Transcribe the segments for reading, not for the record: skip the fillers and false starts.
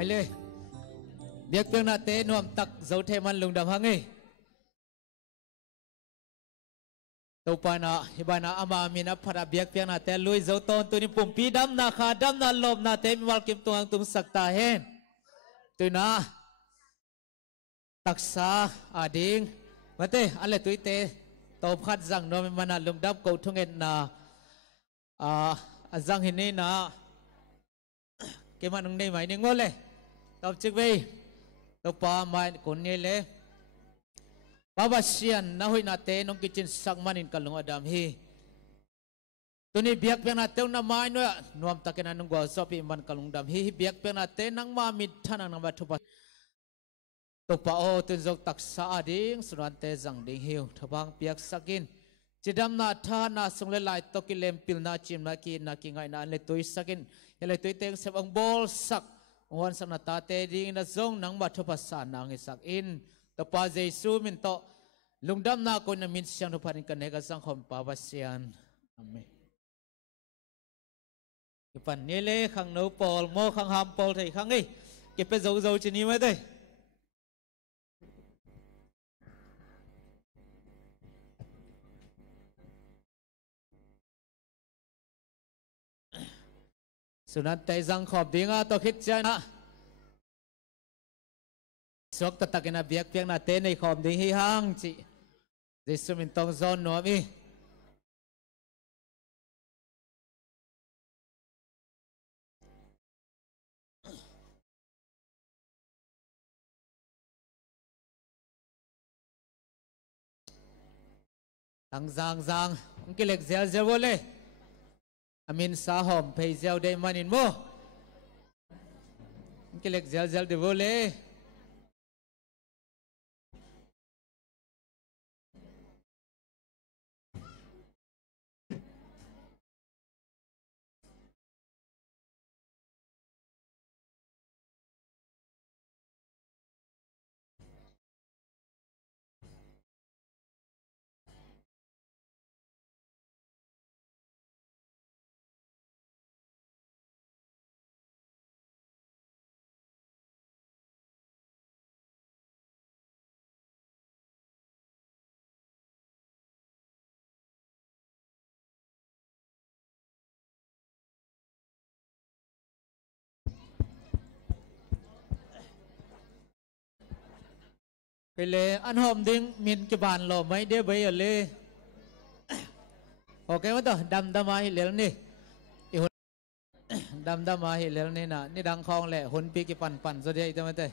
ai lê biết tiếng na tế nuông tắc dấu thêm ăn lùng đầm hăng ấy tàu pa na hibana ama mina phara biak piang na te lui zo ton tu ni pumpi dam na kha dam na lom na te mi wal kim tuang tum sakta hen tu na taksa ading mate ale tu te tàu phat zang no mi mana lum dam ko thungen na zang hin ni na ke manung nei mai ni ngole tàu chik ve tàu pa mai kun ni le Baba sian na hui na te nong kitchen sak manin kalung adam hi tuni biak pe na te na mai no nuam takena nong go sopi man kalung dam hi biak pe na te nang ma mit thana nang ba thupa to pa o tun jok tak sa ading suran te jang ding hiu thabang biak sakin chidam na tha na sung le lai to ki lem pil na chim na ki ngai na le toi sakin hele toi teng sep ang bol sak wan sak na ta te ding na zong nang ba thupa sa nang sak in to pa jesu min to lungdam na ko na min siang no parin kan ka sang khom pa ba sian amen ipan nile khang no pol mo khang ham pol thei khang ei ke pe zo zo chini ma dei sunan tai jang khop dinga to khit chana sok ta takena biak piak na te nei khom ding hi hang chi jesu min tong zon no mi ang zang ang kilek zel zel bole amin sa hom phei zel de manin mo ang kilek zel zel de bole cái lệ ăn hôm đinh min cái bàn lò mấy đứa bây giờ lê ok mà to đam đam ai lệ nè đam đam ai lệ nè na ni đang khong lệ hôn pi cái pan pan rồi đây tao mới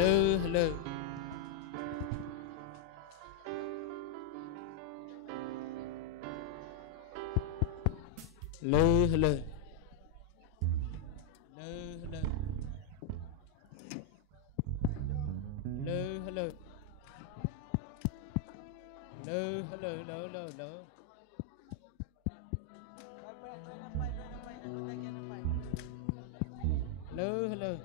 lư lư lư lư lư lư lư lư lư lư lư lư lư lư lư lư lư